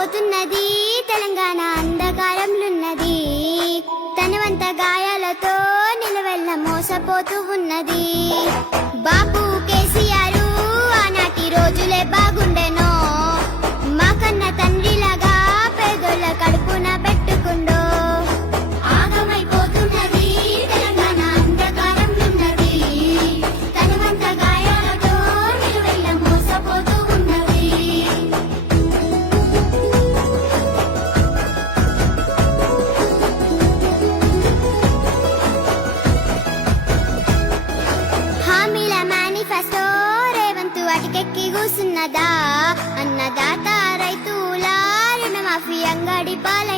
పోతున్నది తెలంగాణ అంధకారంలున్నది, తనవంత గాయాలతో నిలవెల్ల మోసపోతూ ఉన్నది. బాపు కేసీఆర్ ఆనాటి రోజులే బాగుండెనో, మాకన్న తండ్రిలాగా పేదోళ్ళ కడుపున పెట్టుకుండో. ఆగమైపోతున్నది తెలంగాణ అంధకారంలున్నది, తనవంత గాయాలతో నిలవెల్ల మోసపోతూ ఉన్నది. హామీల మేనిఫెస్టో రేవంతు అటికెక్కి కూసున్నదా, అన్నదాత రైతుల రుణమాఫీ అంగడి పాల